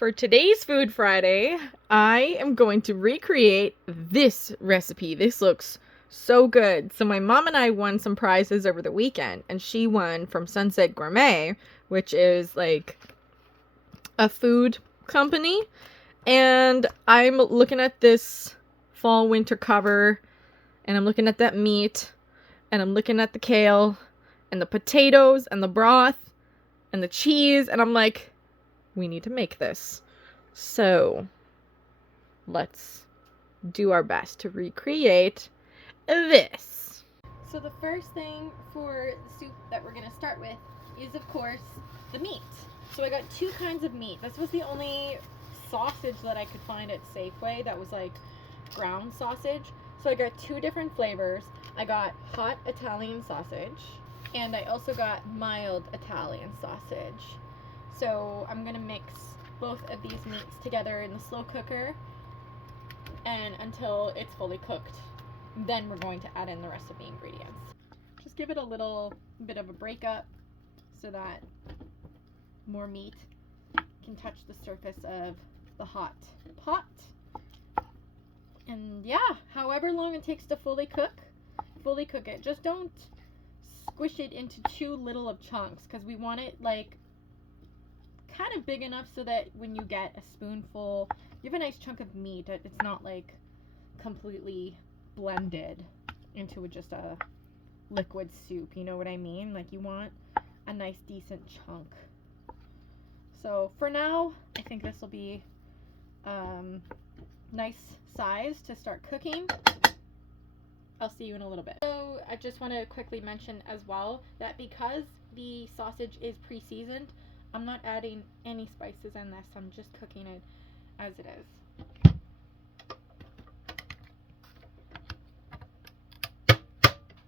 For today's Food Friday, I am going to recreate this recipe. This looks so good. So my mom and I won some prizes over the weekend, and she won from Sunset Gourmet, which is like a food company. And I'm looking at this fall winter cover, and I'm looking at that meat, and I'm looking at the kale and the potatoes and the broth and the cheese, and I'm like, we need to make this. So let's do our best to recreate this. So the first thing for the soup that we're gonna start with is, of course, the meat. So I got two kinds of meat. This was the only sausage that I could find at Safeway that was like ground sausage. So I got two different flavors. I got hot Italian sausage, and I also got mild Italian sausage. So I'm gonna mix both of these meats together in the slow cooker and until it's fully cooked. Then we're going to add in the rest of the ingredients. Just give it a little bit of a breakup so that more meat can touch the surface of the hot pot. And yeah, however long it takes to fully cook it. Just don't squish it into too little of chunks, because we want it like kind of big enough so that when you get a spoonful, you have a nice chunk of meat. It's not like completely blended into just a liquid soup, you know what I mean? Like, you want a nice decent chunk. So for now, I think this will be nice size to start cooking. I'll see you in a little bit. So I just want to quickly mention as well that because the sausage is pre-seasoned, I'm not adding any spices in this. I'm just cooking it as it is.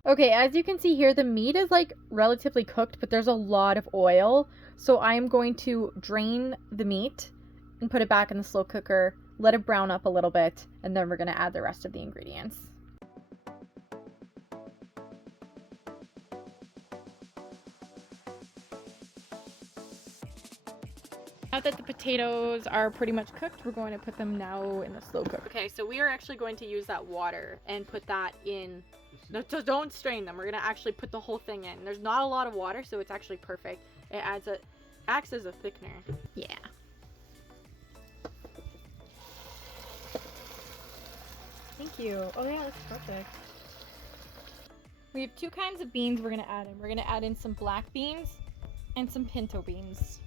Okay, as you can see here, the meat is like relatively cooked, but there's a lot of oil. So I am going to drain the meat and put it back in the slow cooker, let it brown up a little bit, and then we're going to add the rest of the ingredients. Now that the potatoes are pretty much cooked, we're going to put them now in the slow cooker. Okay, so we are actually going to use that water and put that in. No, don't strain them. We're going to actually put the whole thing in. There's not a lot of water, so it's actually perfect. It acts as a thickener. Yeah. Thank you. Oh yeah, that's perfect. We have two kinds of beans we're going to add in. We're going to add in some black beans and some pinto beans.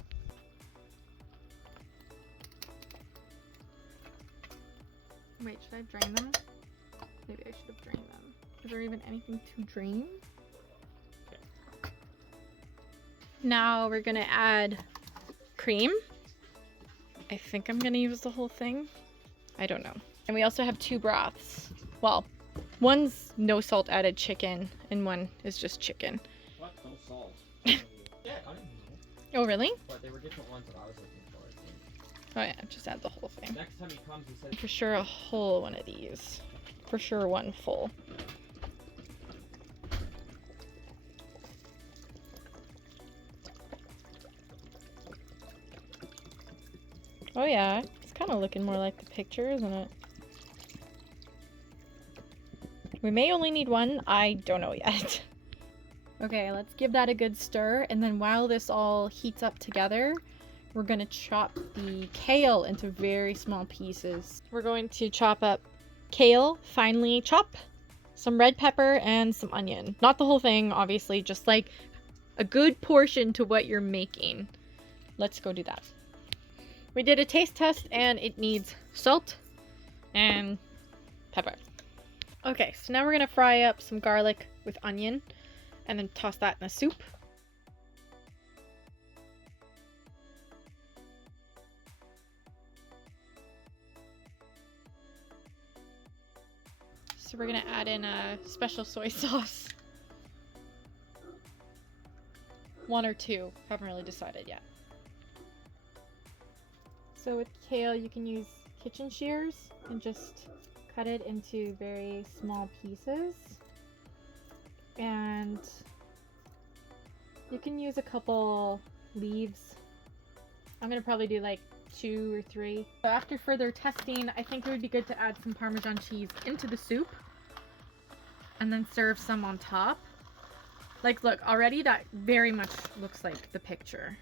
Wait, should I drain them? Maybe I should have drained them. Is there even anything to drain? Okay. Now we're gonna add cream. I think I'm gonna use the whole thing. I don't know. And we also have two broths. Well, one's no salt added chicken, and one is just chicken. What? No salt? Yeah, I didn't know. Oh, really? But they were different ones that I was looking for, I think. Oh yeah, just add the whole thing. Next time he comes, he says... For sure a whole one of these. For sure one full. Oh yeah, it's kind of looking more like the picture, isn't it? We may only need one, I don't know yet. Okay, let's give that a good stir, and then while this all heats up together, we're going to chop the kale into very small pieces. We're going to chop up kale, finely chop, some red pepper, and some onion. Not the whole thing, obviously, just like a good portion to what you're making. Let's go do that. We did a taste test, and it needs salt and pepper. Okay, so now we're going to fry up some garlic with onion and then toss that in the soup. So we're going to add in a special soy sauce. One or two, haven't really decided yet. So with kale, you can use kitchen shears and just cut it into very small pieces. And you can use a couple leaves. I'm gonna probably do like 2 or 3. So after further testing, I think it would be good to add some Parmesan cheese into the soup and then serve some on top. Like, look, already that very much looks like the picture.